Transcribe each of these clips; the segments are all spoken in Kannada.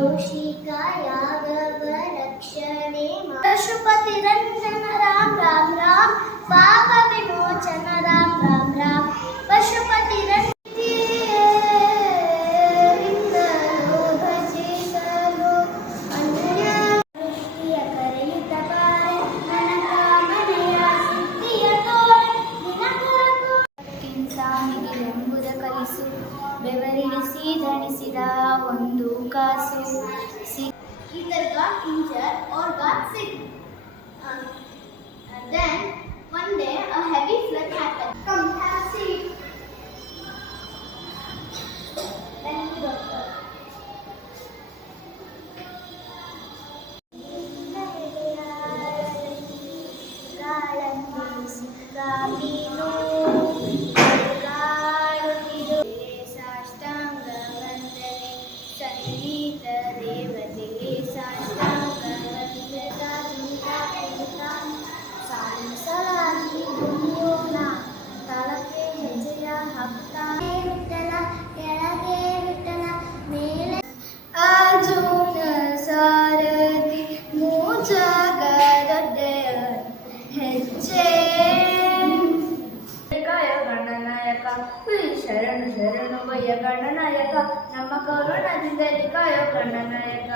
ಕೌಶಿಕ ಯಾದವ ರಕ್ಷಣೆ ಪಶುಪತಿ ರಂಜನ ರಾಮ್ ರಾಮ್ ರಾಮ್ ಪಾಪ ವಿಮೋಚನ ರಾಮ್ ರಾಮ್ ರಾಮ್ ಪಶುಪತಿ ಬೆವರಿಳಿಸಿ ಧಣಿಸಿದ ಒಂದು ಕಾಸು. Either got injured or got sick. Then one day a heavy flood happened. Come have a seat. Thank you, doctor. ಶರಣು ಶರಣು ವಯ್ಯ ಗಣನಾಯಕ ನಮ್ಮ ಕರುಣದಿಂದಲೇ ಕಾಯೋ ಗಣನಾಯಕ.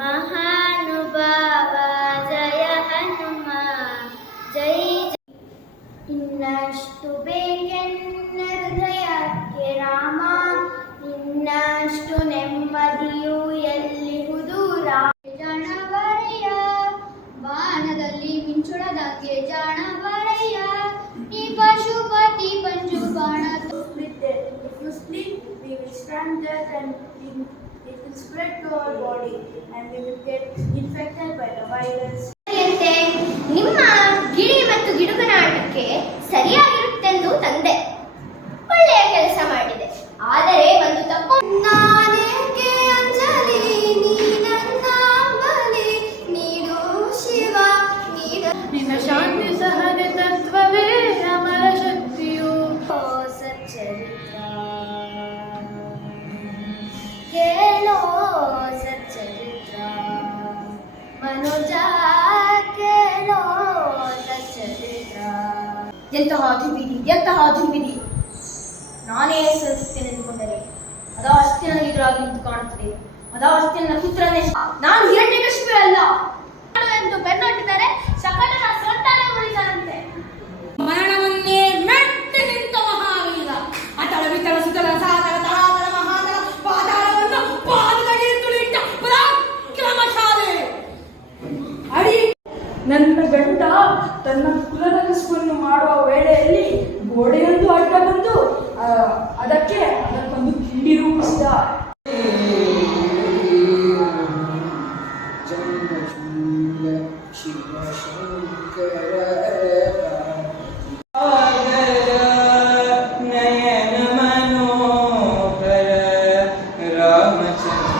ಮಹಾನುಭಾವ ಜಯ ಹನುಮ ಜೈ ಇನ್ನಷ್ಟು ಬೇಕೆನ್ನ ಹೃದಯಕ್ಕೆ ರಾಮ, ಇನ್ನಷ್ಟು ನೆಮ್ಮದಿಯು ಎಲ್ಲಿಹುದು ರಾಮ. ಜಾಣವರಯ್ಯ ಬಾಣದಲ್ಲಿ ಮಿಂಚುಳದಂಗೆ ಜಾಣವರಯ್ಯ ನೀ ಪಶುಪತಿ ಪಂಜು ಬಾಣ. If you sleep, we will stand there and it will spread to our body and we will get infected by the virus. ನಿಮ್ಮ ಗಿಳಿ ಮತ್ತು ಗಿಡುಗನಾಟಕ್ಕೆ ಸರಿಯಾಗಿರುತ್ತೆಂದು ತಂದೆ. ಒಳ್ಳೆಯ ಕೆಲಸ ಮಾಡಿದೆ. ಆದರೆ ಒಂದು ತಪ್ಪು. ನಾನೇಕೆ ಅಂಜಲಿ ನೀ ನನ್ನ ಬಲಿ ನೀಡು ಶಿವ ನೀಡು. ನಿನ್ನ ಶಾಂತಿ ಸಹನೆ ತತ್ವವೇ ಅಮರ ಶಕ್ತಿಯು. ಸಚ್ಚರಿತ್ರ ಕೇಳೋ ಸಚ್ಚರಿತ್ರ ಮನೋಜ ಕೇಳೋ ಸಚ್ಚರಿತ್ರ. ಎಂತಹ ದುರ್ವಿಧಿ, ಎಂತಹ ದುರ್ವಿಧಿ. ನಾನೇ ಸರಿಸುತ್ತೇನೆ ಎಂದುಕೊಂಡರೆ ಅದಾವಷ್ಟೇ ನನಗೆ ಎದುರಾಗಿ ನಿಂತು ಕಾಣುತ್ತದೆ. ಅದಾವಷ್ಟೇ ನನ್ನ ಪುತ್ರನೇ. ನಾನು ಹಿರಣ್ಯಕಶಿಪು ಅಲ್ಲ ಎಂದು ಬೆನ್ನಟ್ಟಿದರೆ ಶಕಟನ ಸೊಂಟನೆ ಉಳಿತಾನಂತೆ. ಮರಣವನ್ನೇ ಮೆಟ್ಟಿ ನಿಂತ ಮಹಾವೀರ ಅತಳ ವಿತಳ ಸುತಳ ಸಾತಳ ತಳಾತಳ ಮಹಾತಳ ಪಾತಾಳವನ್ನು ಪಾದದಲ್ಲಿ ತುಳಿಟ ಪರಾಕ್ರಮಶಾಲಿ. ಅಡಿ ನನ್ನ ಗಂಡ ತನ್ನ ಕುಲದ ಕಸುವನ್ನು ಮಾಡುವ ವೇಳೆಯಲ್ಲಿ ಗೋಡೆಯೊಂದು ಅಡ್ಡ ಬಂದು ಅದಕ್ಕೊಂದು ಕಿಂಡಿ ರೂಪಿಸಿದ. ನಯನ ಮನೋಹರ ರಾಮಚಂದ್ರ